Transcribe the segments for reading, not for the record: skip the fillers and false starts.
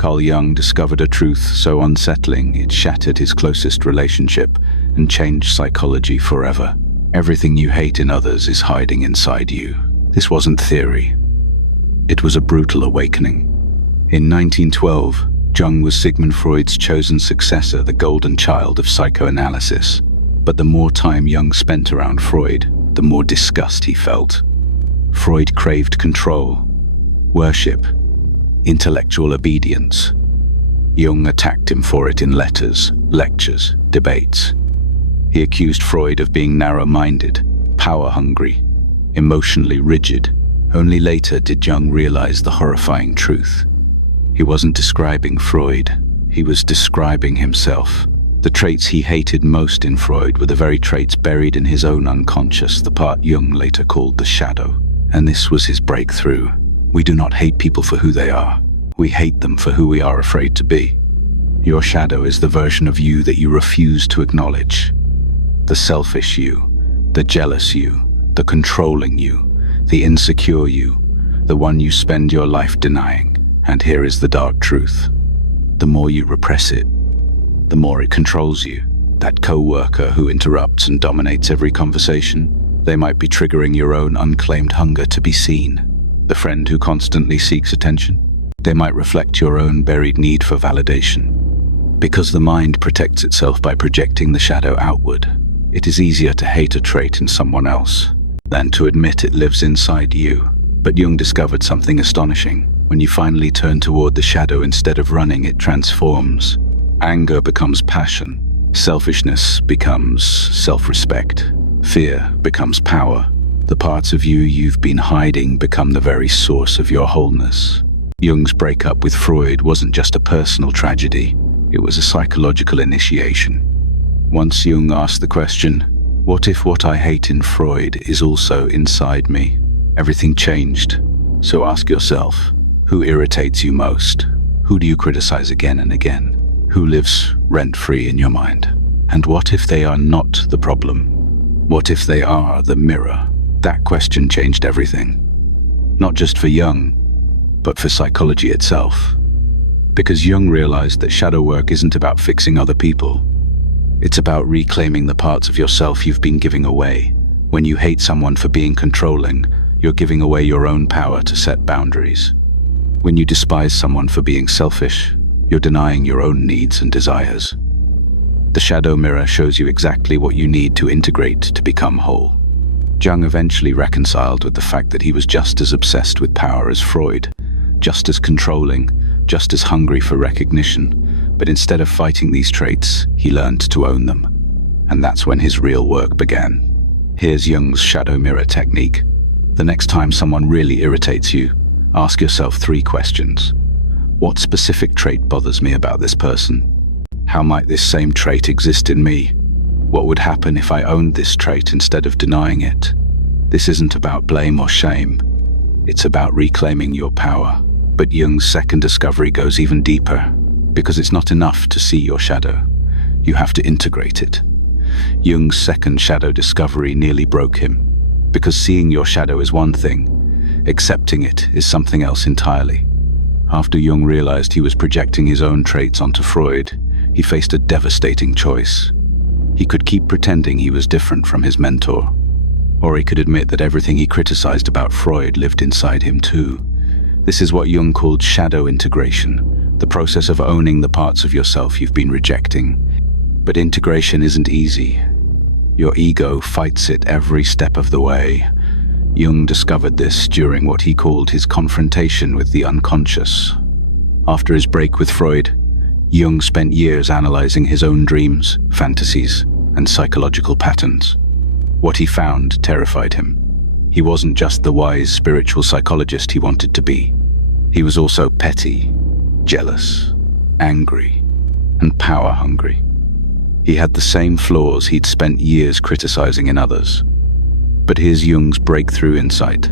Carl Jung discovered a truth so unsettling it shattered his closest relationship and changed psychology forever. Everything you hate in others is hiding inside you. This wasn't theory. It was a brutal awakening. In 1912, Jung was Sigmund Freud's chosen successor, the golden child of psychoanalysis. But the more time Jung spent around Freud, the more disgust he felt. Freud craved control, worship, intellectual obedience. Jung attacked him for it in letters, lectures, debates. He accused Freud of being narrow-minded, power-hungry, emotionally rigid. Only later did Jung realize the horrifying truth. He wasn't describing Freud, he was describing himself. The traits he hated most in Freud were the very traits buried in his own unconscious, the part Jung later called the shadow. And this was his breakthrough. We do not hate people for who they are. We hate them for who we are afraid to be. Your shadow is the version of you that you refuse to acknowledge. The selfish you, the jealous you, the controlling you, the insecure you, the one you spend your life denying. And here is the dark truth. The more you repress it, the more it controls you. That coworker who interrupts and dominates every conversation, they might be triggering your own unclaimed hunger to be seen. The friend who constantly seeks attention, they might reflect your own buried need for validation. Because the mind protects itself by projecting the shadow outward, it is easier to hate a trait in someone else than to admit it lives inside you. But Jung discovered something astonishing. When you finally turn toward the shadow instead of running, it transforms. Anger becomes passion. Selfishness becomes self-respect. Fear becomes power. The parts of you you've been hiding become the very source of your wholeness. Jung's breakup with Freud wasn't just a personal tragedy, it was a psychological initiation. Once Jung asked the question, what if what I hate in Freud is also inside me? Everything changed. So ask yourself, who irritates you most? Who do you criticize again and again? Who lives rent-free in your mind? And what if they are not the problem? What if they are the mirror? That question changed everything. Not just for Jung, but for psychology itself. Because Jung realized that shadow work isn't about fixing other people. It's about reclaiming the parts of yourself you've been giving away. When you hate someone for being controlling, you're giving away your own power to set boundaries. When you despise someone for being selfish, you're denying your own needs and desires. The shadow mirror shows you exactly what you need to integrate to become whole. Jung eventually reconciled with the fact that he was just as obsessed with power as Freud, just as controlling, just as hungry for recognition, but instead of fighting these traits, he learned to own them. And that's when his real work began. Here's Jung's shadow mirror technique. The next time someone really irritates you, ask yourself 3 questions. What specific trait bothers me about this person? How might this same trait exist in me? What would happen if I owned this trait instead of denying it? This isn't about blame or shame. It's about reclaiming your power. But Jung's second discovery goes even deeper, because it's not enough to see your shadow. You have to integrate it. Jung's second shadow discovery nearly broke him, because seeing your shadow is one thing, accepting it is something else entirely. After Jung realized he was projecting his own traits onto Freud, he faced a devastating choice. He could keep pretending he was different from his mentor, or he could admit that everything he criticized about Freud lived inside him too. This is what Jung called shadow integration, the process of owning the parts of yourself you've been rejecting. But integration isn't easy. Your ego fights it every step of the way. Jung discovered this during what he called his confrontation with the unconscious. After his break with Freud, Jung spent years analyzing his own dreams, fantasies, and psychological patterns. What he found terrified him. He wasn't just the wise spiritual psychologist he wanted to be. He was also petty, jealous, angry, and power-hungry. He had the same flaws he'd spent years criticizing in others. But here's Jung's breakthrough insight.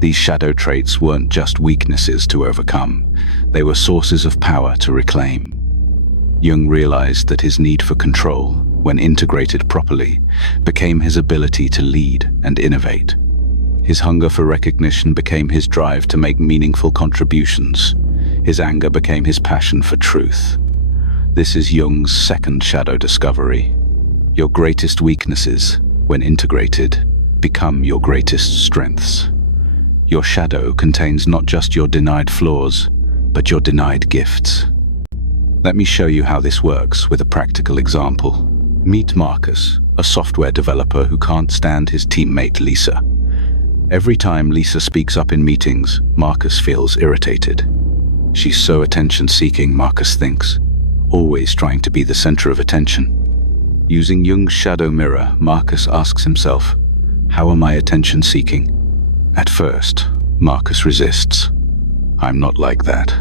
These shadow traits weren't just weaknesses to overcome, they were sources of power to reclaim. Jung realized that his need for control, when integrated properly, became his ability to lead and innovate. His hunger for recognition became his drive to make meaningful contributions. His anger became his passion for truth. This is Jung's second shadow discovery. Your greatest weaknesses, when integrated, become your greatest strengths. Your shadow contains not just your denied flaws, but your denied gifts. Let me show you how this works with a practical example. Meet Marcus, a software developer who can't stand his teammate Lisa. Every time Lisa speaks up in meetings, Marcus feels irritated. She's so attention-seeking, Marcus thinks, always trying to be the center of attention. Using Jung's shadow mirror, Marcus asks himself, how am I attention-seeking? At first, Marcus resists. I'm not like that.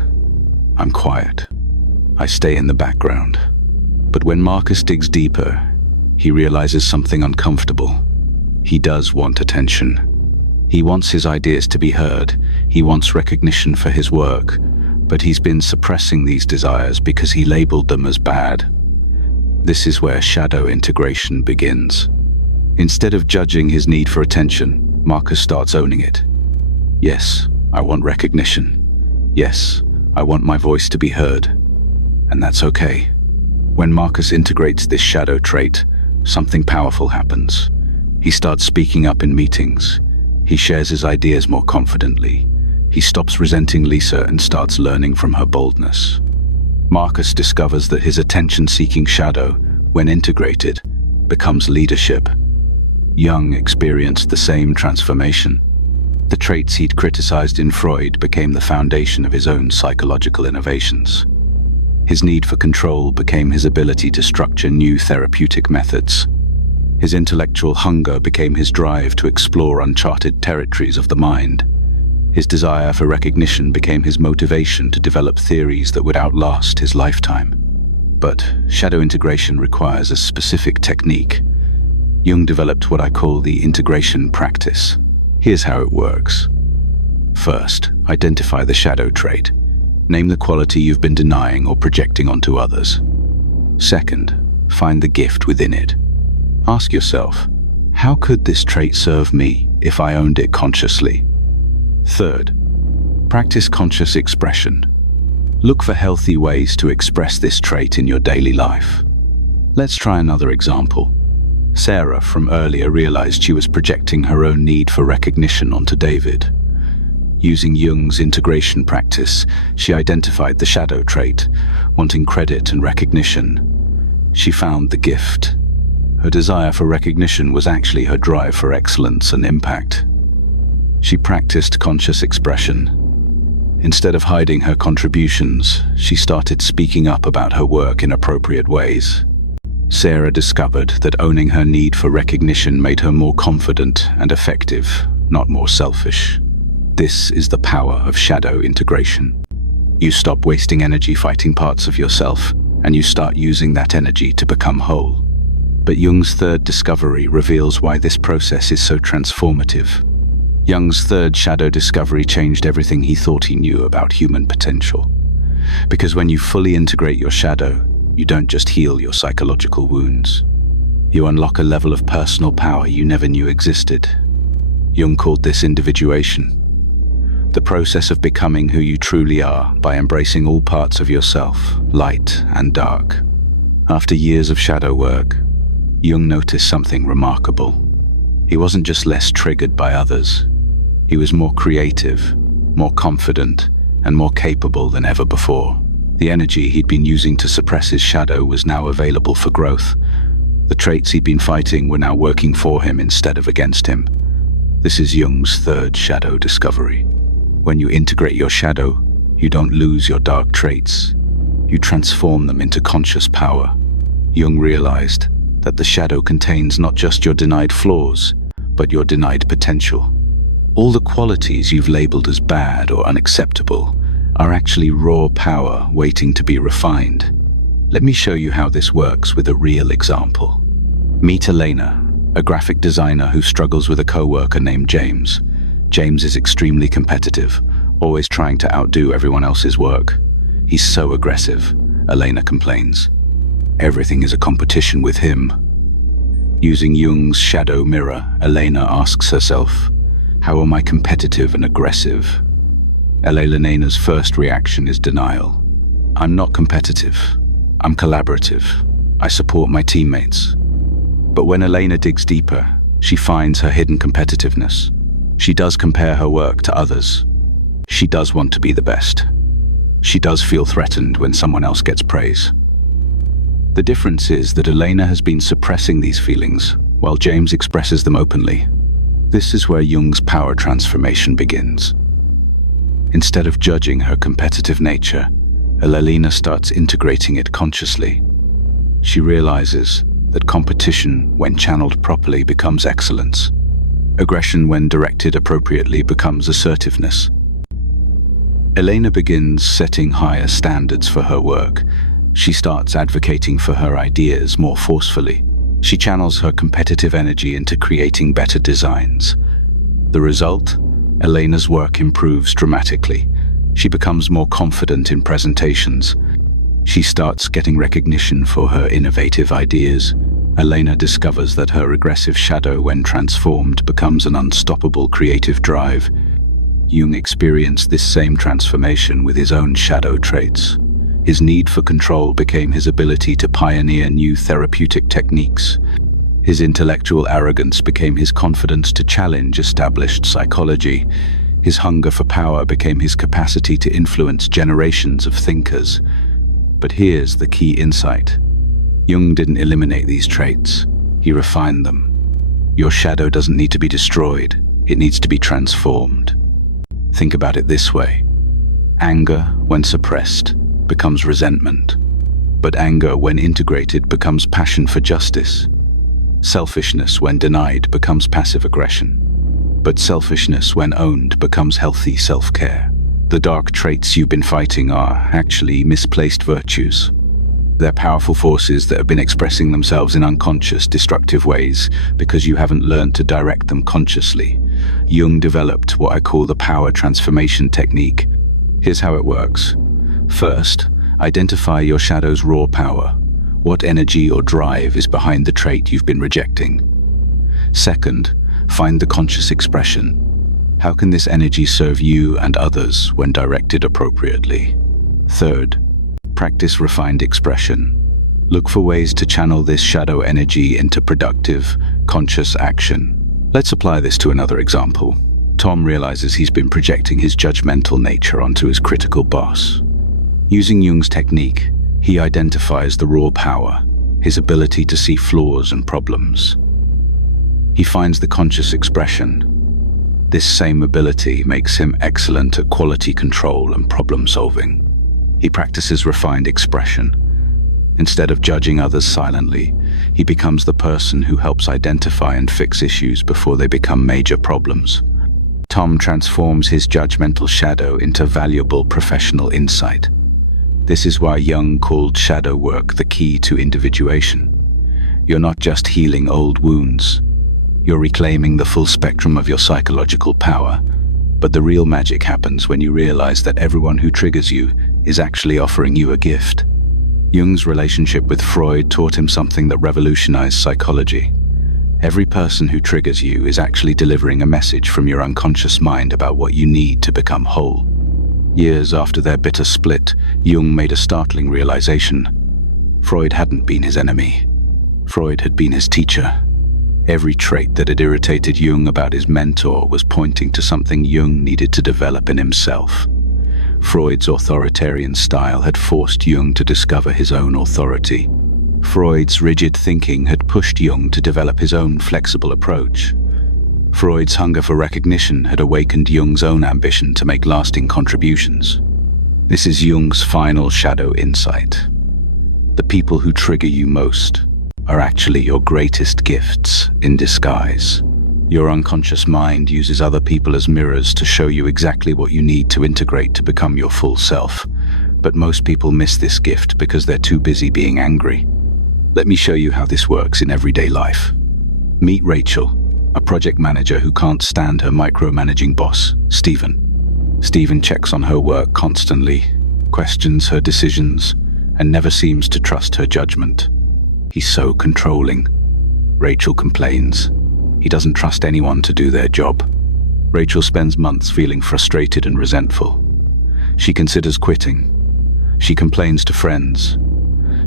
I'm quiet. I stay in the background. But when Marcus digs deeper, he realizes something uncomfortable. He does want attention. He wants his ideas to be heard. He wants recognition for his work. But he's been suppressing these desires because he labeled them as bad. This is where shadow integration begins. Instead of judging his need for attention, Marcus starts owning it. Yes, I want recognition. Yes, I want my voice to be heard. And that's okay. When Marcus integrates this shadow trait, something powerful happens. He starts speaking up in meetings. He shares his ideas more confidently. He stops resenting Lisa and starts learning from her boldness. Marcus discovers that his attention-seeking shadow, when integrated, becomes leadership. Jung experienced the same transformation. The traits he'd criticized in Freud became the foundation of his own psychological innovations. His need for control became his ability to structure new therapeutic methods. His intellectual hunger became his drive to explore uncharted territories of the mind. His desire for recognition became his motivation to develop theories that would outlast his lifetime. But shadow integration requires a specific technique. Jung developed what I call the integration practice. Here's how it works. First, identify the shadow trait. Name the quality you've been denying or projecting onto others. Second, find the gift within it. Ask yourself, how could this trait serve me if I owned it consciously? Third, practice conscious expression. Look for healthy ways to express this trait in your daily life. Let's try another example. Sarah from earlier realized she was projecting her own need for recognition onto David. Using Jung's integration practice, she identified the shadow trait, wanting credit and recognition. She found the gift. Her desire for recognition was actually her drive for excellence and impact. She practiced conscious expression. Instead of hiding her contributions, she started speaking up about her work in appropriate ways. Sarah discovered that owning her need for recognition made her more confident and effective, not more selfish. This is the power of shadow integration. You stop wasting energy fighting parts of yourself, and you start using that energy to become whole. But Jung's third discovery reveals why this process is so transformative. Jung's third shadow discovery changed everything he thought he knew about human potential. Because when you fully integrate your shadow, you don't just heal your psychological wounds. You unlock a level of personal power you never knew existed. Jung called this individuation. The process of becoming who you truly are by embracing all parts of yourself, light and dark. After years of shadow work, Jung noticed something remarkable. He wasn't just less triggered by others. He was more creative, more confident, and more capable than ever before. The energy he'd been using to suppress his shadow was now available for growth. The traits he'd been fighting were now working for him instead of against him. This is Jung's third shadow discovery. When you integrate your shadow, you don't lose your dark traits. You transform them into conscious power. Jung realized that the shadow contains not just your denied flaws, but your denied potential. All the qualities you've labeled as bad or unacceptable are actually raw power waiting to be refined. Let me show you how this works with a real example. Meet Elena, a graphic designer who struggles with a coworker named James. James is extremely competitive, always trying to outdo everyone else's work. He's so aggressive, Elena complains. Everything is a competition with him. Using Jung's shadow mirror, Elena asks herself, how am I competitive and aggressive? Elena's first reaction is denial. I'm not competitive. I'm collaborative. I support my teammates. But when Elena digs deeper, she finds her hidden competitiveness. She does compare her work to others. She does want to be the best. She does feel threatened when someone else gets praise. The difference is that Elena has been suppressing these feelings, while James expresses them openly. This is where Jung's power transformation begins. Instead of judging her competitive nature, Elena starts integrating it consciously. She realizes that competition, when channeled properly, becomes excellence. Aggression, when directed appropriately, becomes assertiveness. Elena begins setting higher standards for her work. She starts advocating for her ideas more forcefully. She channels her competitive energy into creating better designs. The result? Elena's work improves dramatically. She becomes more confident in presentations. She starts getting recognition for her innovative ideas. Elena discovers that her aggressive shadow, when transformed, becomes an unstoppable creative drive. Jung experienced this same transformation with his own shadow traits. His need for control became his ability to pioneer new therapeutic techniques. His intellectual arrogance became his confidence to challenge established psychology. His hunger for power became his capacity to influence generations of thinkers. But here's the key insight. Jung didn't eliminate these traits. He refined them. Your shadow doesn't need to be destroyed. It needs to be transformed. Think about it this way. Anger, when suppressed, becomes resentment. But anger, when integrated, becomes passion for justice. Selfishness, when denied, becomes passive aggression. But selfishness, when owned, becomes healthy self-care. The dark traits you've been fighting are actually misplaced virtues. They're powerful forces that have been expressing themselves in unconscious, destructive ways because you haven't learned to direct them consciously. Jung developed what I call the power transformation technique. Here's how it works. First, identify your shadow's raw power. What energy or drive is behind the trait you've been rejecting? Second, find the conscious expression. How can this energy serve you and others when directed appropriately? Third, practice refined expression. Look for ways to channel this shadow energy into productive, conscious action. Let's apply this to another example. Tom realizes he's been projecting his judgmental nature onto his critical boss. Using Jung's technique, he identifies the raw power, his ability to see flaws and problems. He finds the conscious expression. This same ability makes him excellent at quality control and problem solving. He practices refined expression. Instead of judging others silently, he becomes the person who helps identify and fix issues before they become major problems. Tom transforms his judgmental shadow into valuable professional insight. This is why Jung called shadow work the key to individuation. You're not just healing old wounds. You're reclaiming the full spectrum of your psychological power. But the real magic happens when you realize that everyone who triggers you is actually offering you a gift. Jung's relationship with Freud taught him something that revolutionized psychology. Every person who triggers you is actually delivering a message from your unconscious mind about what you need to become whole. Years after their bitter split, Jung made a startling realization. Freud hadn't been his enemy. Freud had been his teacher. Every trait that had irritated Jung about his mentor was pointing to something Jung needed to develop in himself. Freud's authoritarian style had forced Jung to discover his own authority. Freud's rigid thinking had pushed Jung to develop his own flexible approach. Freud's hunger for recognition had awakened Jung's own ambition to make lasting contributions. This is Jung's final shadow insight. The people who trigger you most are actually your greatest gifts in disguise. Your unconscious mind uses other people as mirrors to show you exactly what you need to integrate to become your full self. But most people miss this gift because they're too busy being angry. Let me show you how this works in everyday life. Meet Rachel, a project manager who can't stand her micromanaging boss, Stephen. Stephen checks on her work constantly, questions her decisions, and never seems to trust her judgment. He's so controlling. Rachel complains. He doesn't trust anyone to do their job. Rachel spends months feeling frustrated and resentful. She considers quitting. She complains to friends.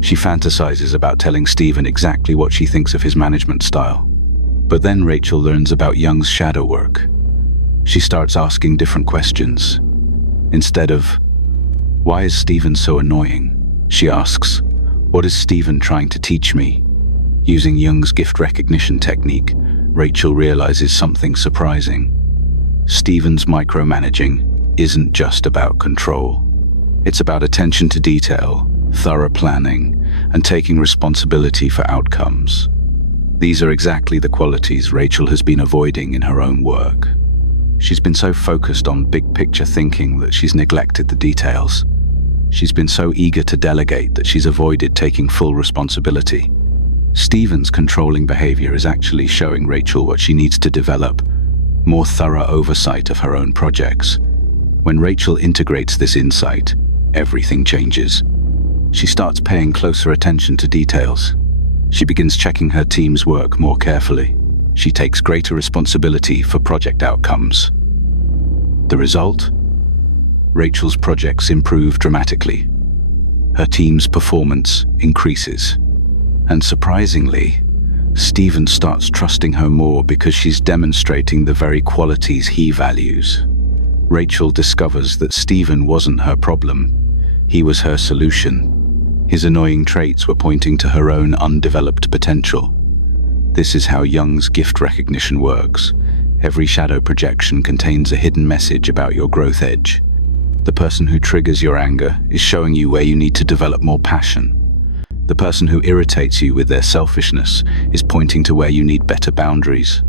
She fantasizes about telling Stephen exactly what she thinks of his management style. But then Rachel learns about Jung's shadow work. She starts asking different questions. Instead of, "Why is Stephen so annoying?" she asks, "What is Stephen trying to teach me?" Using Jung's gift recognition technique, Rachel realizes something surprising. Stephen's micromanaging isn't just about control. It's about attention to detail, thorough planning, and taking responsibility for outcomes. These are exactly the qualities Rachel has been avoiding in her own work. She's been so focused on big-picture thinking that she's neglected the details. She's been so eager to delegate that she's avoided taking full responsibility. Stephen's controlling behavior is actually showing Rachel what she needs to develop: more thorough oversight of her own projects. When Rachel integrates this insight, everything changes. She starts paying closer attention to details. She begins checking her team's work more carefully. She takes greater responsibility for project outcomes. The result? Rachel's projects improve dramatically. Her team's performance increases. And surprisingly, Stephen starts trusting her more because she's demonstrating the very qualities he values. Rachel discovers that Stephen wasn't her problem. He was her solution. His annoying traits were pointing to her own undeveloped potential. This is how Jung's gift recognition works. Every shadow projection contains a hidden message about your growth edge. The person who triggers your anger is showing you where you need to develop more passion. The person who irritates you with their selfishness is pointing to where you need better boundaries.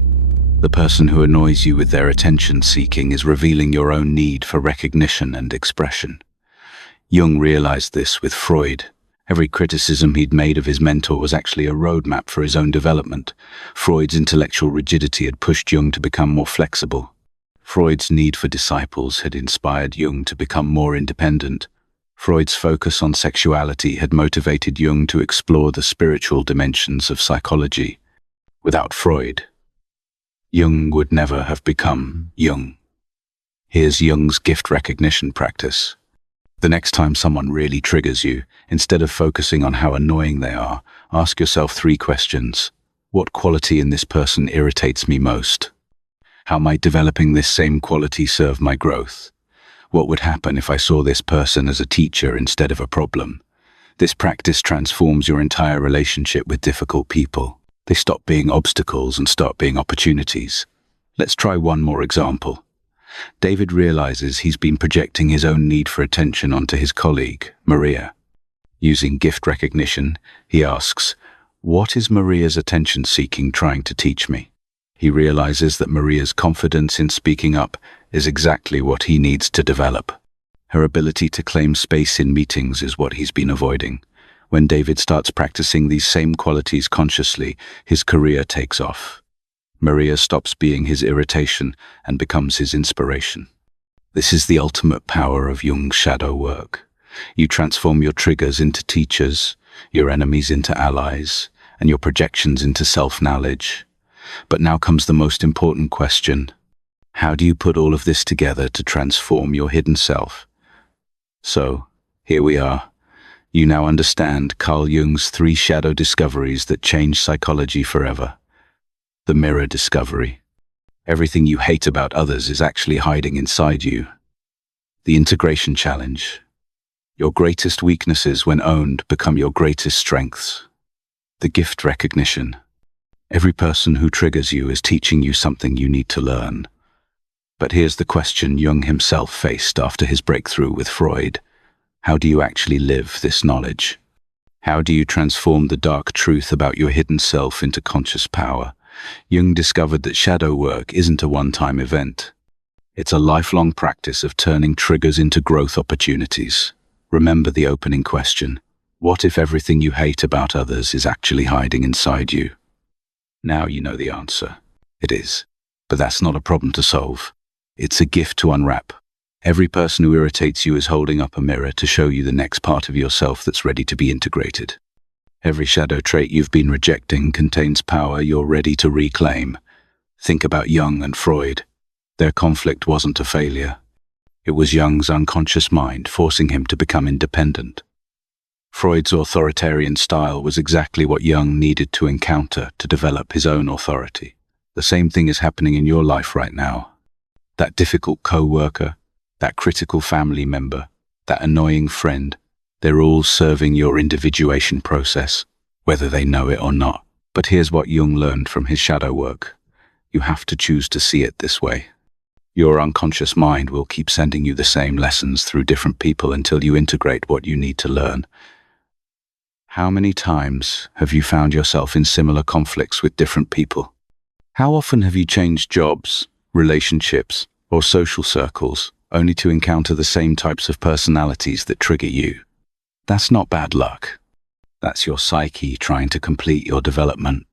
The person who annoys you with their attention-seeking is revealing your own need for recognition and expression. Jung realized this with Freud. Every criticism he'd made of his mentor was actually a roadmap for his own development. Freud's intellectual rigidity had pushed Jung to become more flexible. Freud's need for disciples had inspired Jung to become more independent. Freud's focus on sexuality had motivated Jung to explore the spiritual dimensions of psychology. Without Freud, Jung would never have become Jung. Here's Jung's gift recognition practice. The next time someone really triggers you, instead of focusing on how annoying they are, ask yourself 3 questions. What quality in this person irritates me most? How might developing this same quality serve my growth? What would happen if I saw this person as a teacher instead of a problem? This practice transforms your entire relationship with difficult people. They stop being obstacles and start being opportunities. Let's try one more example. David realizes he's been projecting his own need for attention onto his colleague, Maria. Using gift recognition, he asks, "What is Maria's attention-seeking trying to teach me?" He realizes that Maria's confidence in speaking up is exactly what he needs to develop. Her ability to claim space in meetings is what he's been avoiding. When David starts practicing these same qualities consciously, his career takes off. Maria stops being his irritation and becomes his inspiration. This is the ultimate power of Jung's shadow work. You transform your triggers into teachers, your enemies into allies, and your projections into self-knowledge. But now comes the most important question. How do you put all of this together to transform your hidden self? So, here we are. You now understand Carl Jung's 3 shadow discoveries that changed psychology forever. The mirror discovery. Everything you hate about others is actually hiding inside you. The integration challenge. Your greatest weaknesses, when owned, become your greatest strengths. The gift recognition. Every person who triggers you is teaching you something you need to learn. But here's the question Jung himself faced after his breakthrough with Freud. How do you actually live this knowledge? How do you transform the dark truth about your hidden self into conscious power? Jung discovered that shadow work isn't a one-time event. It's a lifelong practice of turning triggers into growth opportunities. Remember the opening question. What if everything you hate about others is actually hiding inside you? Now you know the answer. It is. But that's not a problem to solve. It's a gift to unwrap. Every person who irritates you is holding up a mirror to show you the next part of yourself that's ready to be integrated. Every shadow trait you've been rejecting contains power you're ready to reclaim. Think about Jung and Freud. Their conflict wasn't a failure. It was Jung's unconscious mind forcing him to become independent. Freud's authoritarian style was exactly what Jung needed to encounter to develop his own authority. The same thing is happening in your life right now. That difficult coworker, that critical family member, that annoying friend, they're all serving your individuation process, whether they know it or not. But here's what Jung learned from his shadow work. You have to choose to see it this way. Your unconscious mind will keep sending you the same lessons through different people until you integrate what you need to learn. How many times have you found yourself in similar conflicts with different people? How often have you changed jobs, relationships, or social circles only to encounter the same types of personalities that trigger you? That's not bad luck. That's your psyche trying to complete your development.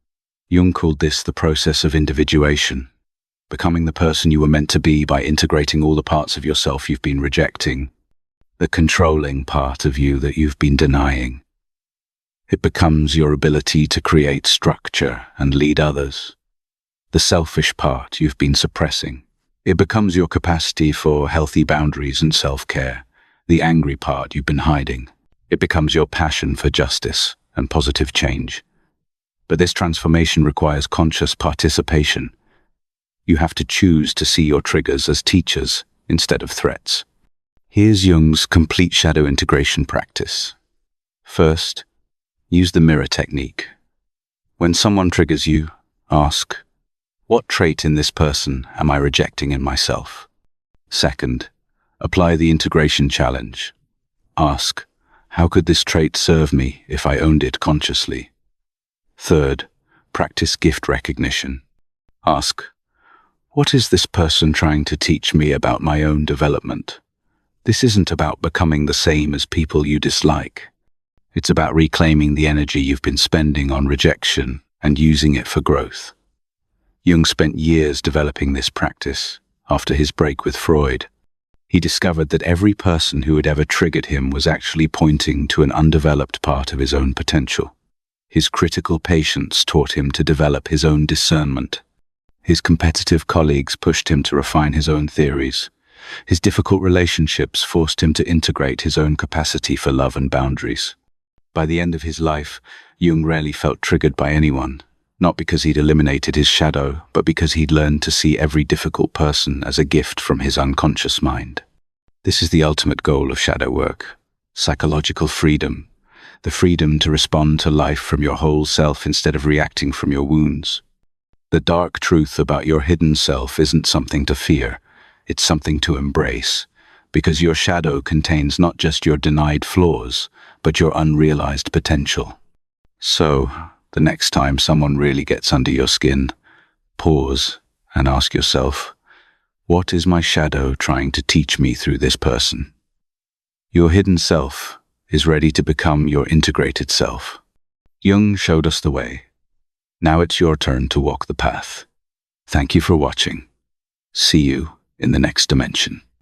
Jung called this the process of individuation, becoming the person you were meant to be by integrating all the parts of yourself you've been rejecting, the controlling part of you that you've been denying. It becomes your ability to create structure and lead others, the selfish part you've been suppressing. It becomes your capacity for healthy boundaries and self-care, the angry part you've been hiding. It becomes your passion for justice and positive change. But this transformation requires conscious participation. You have to choose to see your triggers as teachers instead of threats. Here's Jung's complete shadow integration practice. First, use the mirror technique. When someone triggers you, ask, what trait in this person am I rejecting in myself? Second, apply the integration challenge. Ask, how could this trait serve me if I owned it consciously? Third, practice gift recognition. Ask, what is this person trying to teach me about my own development? This isn't about becoming the same as people you dislike. It's about reclaiming the energy you've been spending on rejection and using it for growth. Jung spent years developing this practice. After his break with Freud, he discovered that every person who had ever triggered him was actually pointing to an undeveloped part of his own potential. His critical patience taught him to develop his own discernment. His competitive colleagues pushed him to refine his own theories. His difficult relationships forced him to integrate his own capacity for love and boundaries. By the end of his life, Jung rarely felt triggered by anyone, not because he'd eliminated his shadow, but because he'd learned to see every difficult person as a gift from his unconscious mind. This is the ultimate goal of shadow work: psychological freedom, the freedom to respond to life from your whole self instead of reacting from your wounds. The dark truth about your hidden self isn't something to fear, it's something to embrace, because your shadow contains not just your denied flaws, but your unrealized potential. So, the next time someone really gets under your skin, pause and ask yourself, what is my shadow trying to teach me through this person? Your hidden self is ready to become your integrated self. Jung showed us the way. Now it's your turn to walk the path. Thank you for watching. See you in the next dimension.